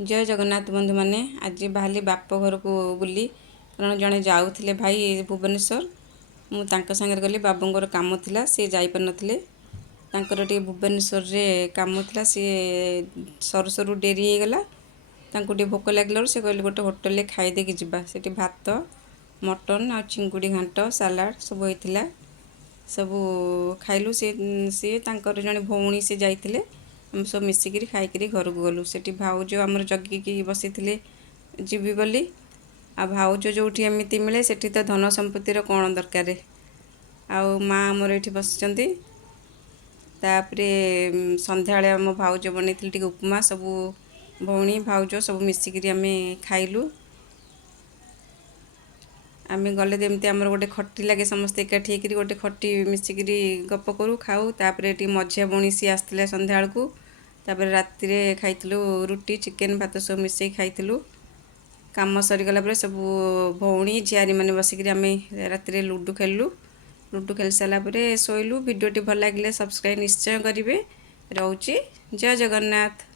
जय जगन्नाथ बंधु मैंने आज बाहरी बाप घर को बुली कारण जड़े जाऊे भाई भुवनेश्वर मुझे गली बाबूर कम थी सी जापर नथिले भुवनेश्वर रे कम थी सी सरू सरू डेरी हो गला भोक लगे से कहले गोटे होटेल खाईदे जावा से भात मटन आ चिंगुड़ी घांट सालाड सब होता सब खाइलु सी जड़े भौणी से जाते हम सब मिसिकी खाई घर को गलु से भाउज आमर जगिकी बसी जीवी बोली आ भाउज जो एमती मिले से तो धन संपत्तिर कौन दरकार आउ माँ आमर ये बस संध्या आम भाउज बनई उपमा सब भौणी भाउज सब मिसिकी आम खाइलु आम गले जमी आमर गोटे खटी लगे समस्ते एकाठी होकर गोटे खटी मिसिकी गप करूँ खाऊ तापर मझिया भौणी सी आसते संध्या को राति खाइलु रुटी चिकेन भात सब मिसई खाइलु काम सरीगला सब भौणी झियारी मैंने बसिक आम राति लुडु खेलु लुडु खेल सारापर शोलु भिडियोटी भल लगे सब्सक्राइब निश्चय करेंगे रोचे जय जगन्नाथ।